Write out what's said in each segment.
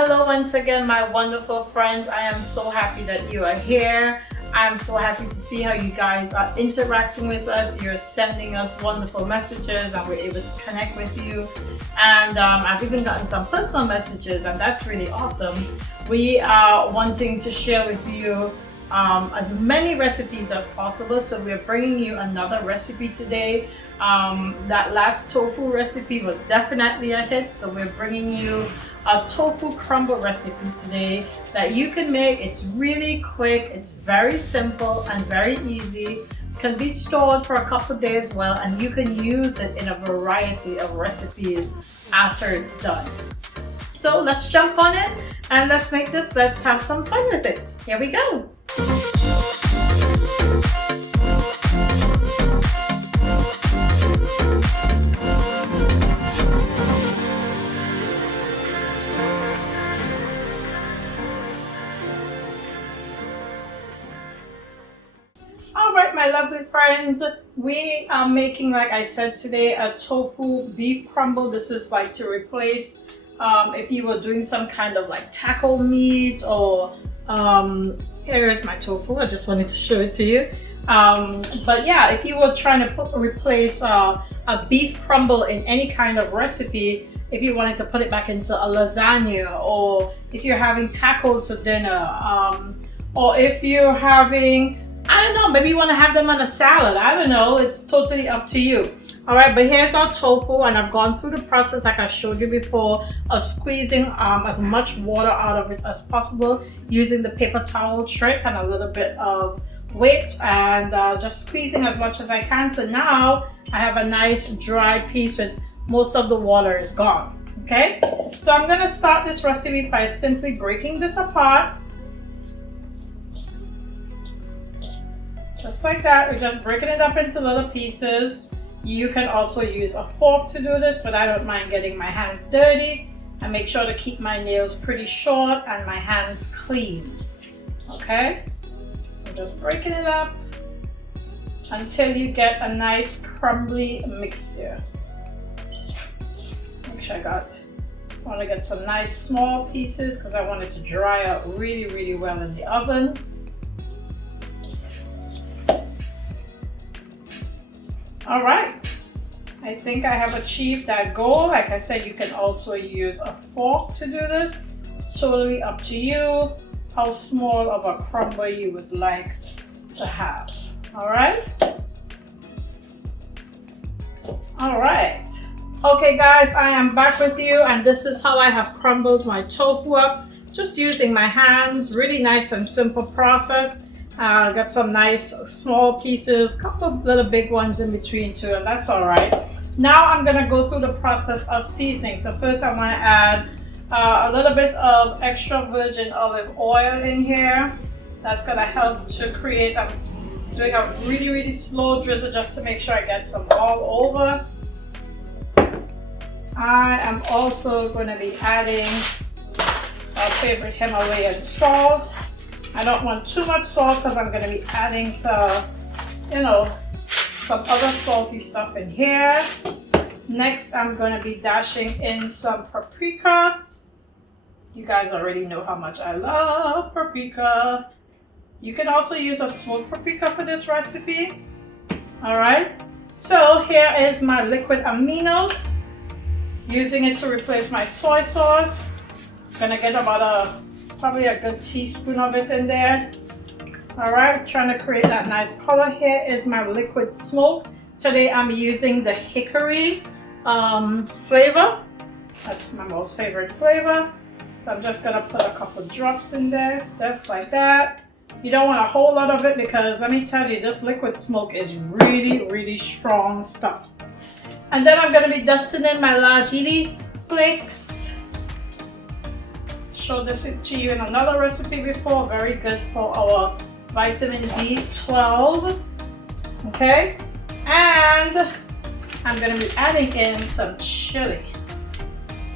Hello once again, my wonderful friends. I am so happy that you are here. I'm so happy to see how you guys are interacting with us. You're sending us wonderful messages and we're able to connect with you. And I've even gotten some personal messages, and that's really awesome. We are wanting to share with you as many recipes as possible. So we're bringing you another recipe today. That last tofu recipe was definitely a hit, so we're bringing you a tofu crumble recipe today that you can make. It's really quick, it's very simple and very easy. Can be stored for a couple of days well, and you can use it in a variety of recipes after it's done. So let's jump on it and let's make this. Let's have some fun with it. Here we go. Alright, my lovely friends, we are making, like I said today, a tofu beef crumble. This is like to replace if you were doing some kind of like taco meat, or here's my tofu. I just wanted to show it to you. But yeah, if you were trying to replace a beef crumble in any kind of recipe, if you wanted to put it back into a lasagna, or if you're having tacos for dinner, or if you're having, I don't know, maybe you want to have them on a salad. I don't know. It's totally up to you. All right, but here's our tofu, and I've gone through the process like I showed you before of squeezing as much water out of it as possible using the paper towel trick and a little bit of weight, and just squeezing as much as I can. So now I have a nice dry piece with most of the water is gone. Okay, so I'm going to start this recipe by simply breaking this apart. Just like that, we're just breaking it up into little pieces. You can also use a fork to do this, but I don't mind getting my hands dirty. I make sure to keep my nails pretty short and my hands clean. Okay? I'm just breaking it up until you get a nice crumbly mixture. Make sure I want to get some nice small pieces because I want it to dry out really, really well in the oven. All right, I think I have achieved that goal. Like I said, you can also use a fork to do this. It's totally up to you how small of a crumble you would like to have. All right. All right. Okay, guys, I am back with you, and this is how I have crumbled my tofu up. Just using my hands, really nice and simple process. Got some nice small pieces, couple of little big ones in between too, and that's all right. Now I'm gonna go through the process of seasoning. So first I want to add a little bit of extra virgin olive oil in here. That's gonna help to create, I'm doing a really, really slow drizzle just to make sure I get some all over. I am also going to be adding our favorite Himalayan salt. I don't want too much salt because I'm going to be adding some, some other salty stuff in here. Next, I'm going to be dashing in some paprika. You guys already know how much I love paprika. You can also use a smoked paprika for this recipe. All right. So here is my liquid aminos. Using it to replace my soy sauce. I'm going to get about probably a good teaspoon of it in there. All right, trying to create that nice color. Here is my liquid smoke. Today I'm using the hickory flavor. That's my most favorite flavor. So I'm just gonna put a couple drops in there, just like that. You don't want a whole lot of it because let me tell you, this liquid smoke is really, really strong stuff. And then I'm gonna be dusting in my large Yeast flakes. Showed this to you in another recipe before. Very good for our vitamin B12. Okay, and I'm going to be adding in some chili.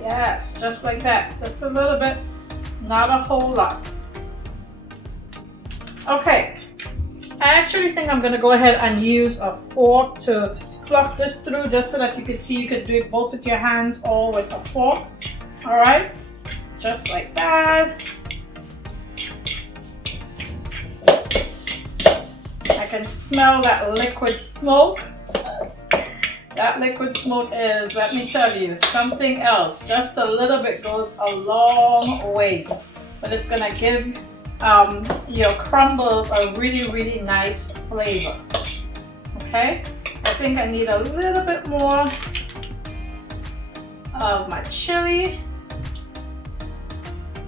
Yes, just like that, just a little bit, not a whole lot. Okay, I actually think I'm going to go ahead and use a fork to fluff this through, just so that you can see you can do it both with your hands or with a fork. All right. just like that. I can smell that liquid smoke. That liquid smoke is, let me tell you, something else. Just a little bit goes a long way. But it's gonna give your crumbles a really, really nice flavor. Okay? I think I need a little bit more of my chili.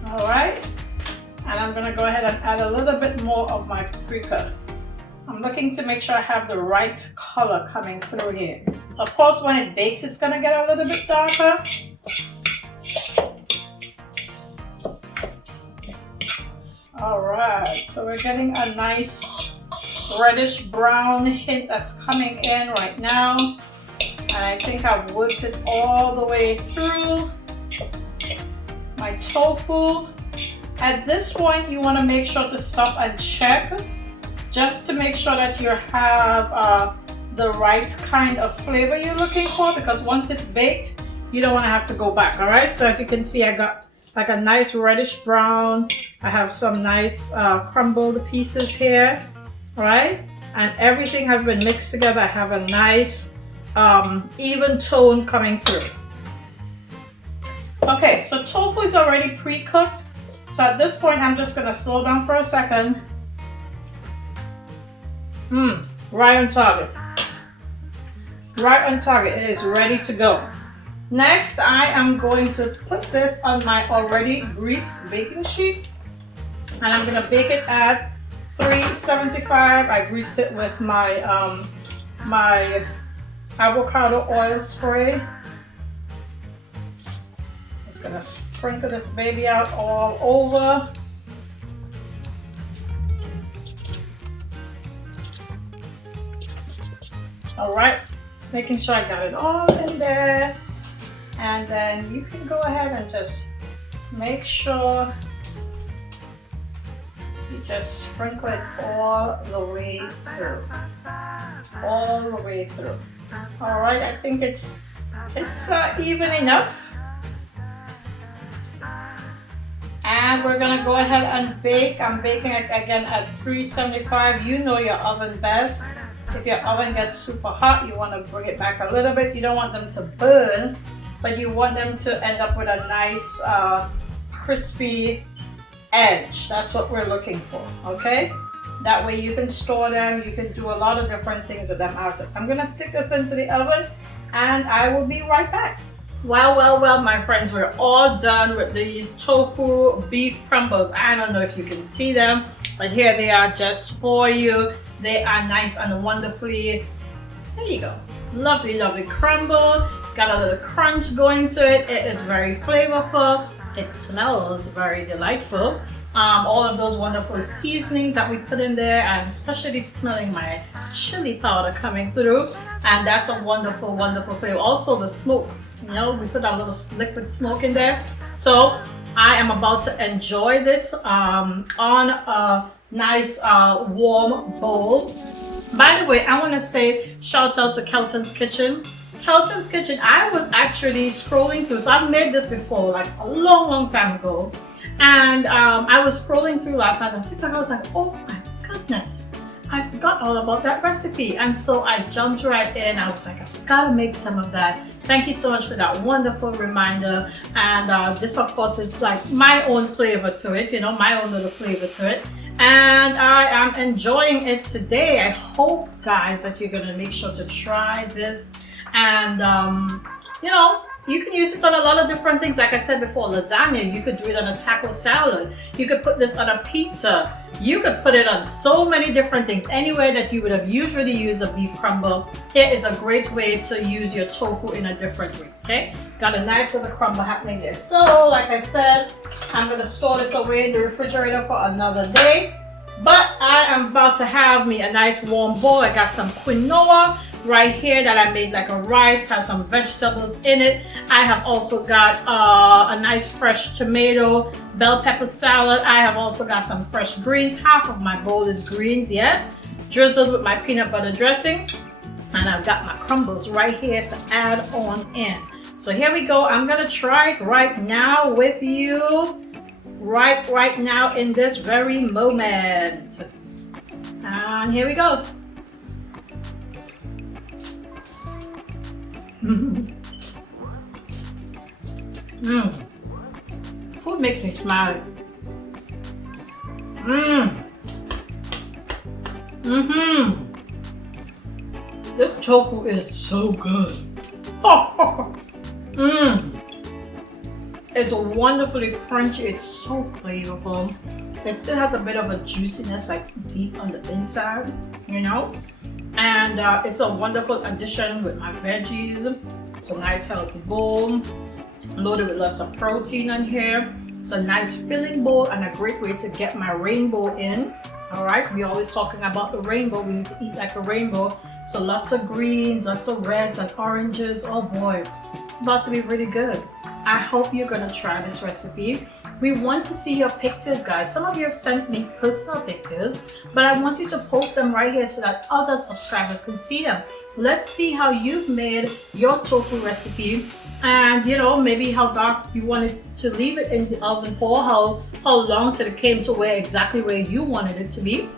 Alright. And I'm gonna go ahead and add a little bit more of my paprika. I'm looking to make sure I have the right color coming through here. Of course, when it bakes, it's gonna get a little bit darker. All right, so we're getting a nice reddish brown hint that's coming in right now. And I think I've worked it all the way through my tofu. At this point, you wanna make sure to stop and check, just to make sure that you have the right kind of flavor you're looking for, because once it's baked, you don't want to have to go back. All right, so as you can see, I got like a nice reddish brown. I have some nice crumbled pieces here, all right, and everything has been mixed together. I have a nice even tone coming through. Okay, so tofu is already pre-cooked, so at this point I'm just going to slow down for a second. Right on target. Right on target. It is ready to go. Next, I am going to put this on my already greased baking sheet, and I'm going to bake it at 375. I greased it with my my avocado oil spray. Just going to sprinkle this baby out all over. All right, just making sure I got it all in there. And then you can go ahead and just make sure you just sprinkle it all the way through. All the way through. All right, I think it's even enough. And we're gonna go ahead and bake. I'm baking it again at 375. You know your oven best. If your oven gets super hot, you want to bring it back a little bit. You don't want them to burn, but you want them to end up with a nice crispy edge. That's what we're looking for, okay? That way you can store them. You can do a lot of different things with them after. So I'm going to stick this into the oven, and I will be right back. Well, my friends, we're all done with these tofu beef crumbles. I don't know if you can see them, but here they are just for you. They are nice and wonderfully, there you go, lovely, lovely crumbled. Got a little crunch going to it. It is very flavorful. It smells very delightful. All of those wonderful seasonings that we put in there. I'm especially smelling my chili powder coming through, and that's a wonderful, wonderful flavor. Also the smoke, you know, we put a little liquid smoke in there. So I am about to enjoy this on a nice warm bowl. By the way, I want to say shout out to Kelton's Kitchen. Kelton's Kitchen, I was actually scrolling through, so I've made this before, like a long time ago, and I was scrolling through last night on TikTok. I was like, oh my goodness, I forgot all about that recipe, and so I jumped right in. I was like, I've got to make some of that. Thank you so much for that wonderful reminder. And this of course is like my own flavor to it, you know, my own little flavor to it. And I am enjoying it today. I hope, guys, that you're gonna make sure to try this. And you know, you can use it on a lot of different things. Like I said before, lasagna, you could do it on a taco salad. You could put this on a pizza. You could put it on so many different things. Anywhere that you would have usually used a beef crumble, here is a great way to use your tofu in a different way, okay? Got a nice little crumble happening there. So, like I said, I'm gonna store this away in the refrigerator for another day. But I am about to have me a nice warm bowl. I got some quinoa right here that I made like a rice, has some vegetables in it. I have also got a nice fresh tomato, bell pepper salad. I have also got some fresh greens. Half of my bowl is greens, yes, drizzled with my peanut butter dressing. And I've got my crumbles right here to add on in. So here we go. I'm gonna try it right now with you. Right now in this very moment. And here we go. Food makes me smile. This tofu is so good. It's wonderfully crunchy. It's so flavorful. It still has a bit of a juiciness like deep on the inside, you know? And it's a wonderful addition with my veggies. It's a nice healthy bowl, loaded with lots of protein in here. It's a nice filling bowl and a great way to get my rainbow in. All right, we're always talking about the rainbow. We need to eat like a rainbow. So lots of greens, lots of reds and oranges. Oh boy, it's about to be really good. I hope you're gonna try this recipe. We want to see your pictures, guys. Some of you have sent me personal pictures, but I want you to post them right here so that other subscribers can see them. Let's see how you've made your tofu recipe, and you know, maybe how dark you wanted to leave it in the oven for, how long till it came to exactly where you wanted it to be.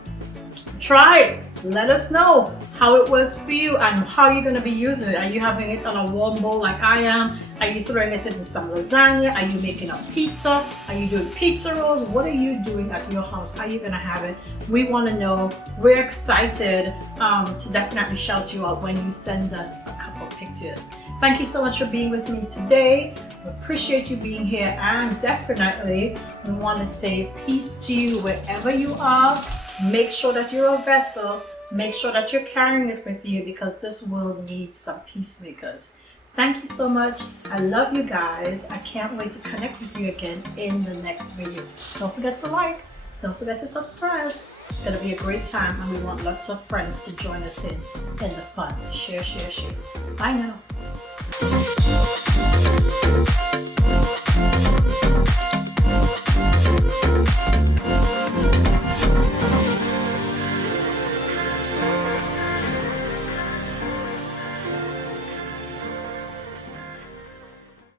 Try it. Let us know how it works for you and how you're going to be using it. Are you having it on a warm bowl like I am? Are you throwing it in some lasagna? Are you making a pizza? Are you doing pizza rolls? What are you doing at your house? How are you going to have it? We want to know. We're excited to definitely shout you out when you send us a couple pictures. Thank you so much for being with me today. We appreciate you being here, and definitely we want to say peace to you wherever you are. Make sure that you're a vessel. Make sure that you're carrying it with you, because this world needs some peacemakers. Thank you so much. I love you guys. I can't wait to connect with you again in the next video. Don't forget to like. Don't forget to subscribe. It's going to be a great time, and we want lots of friends to join us in the fun. Share, share, share. Bye now.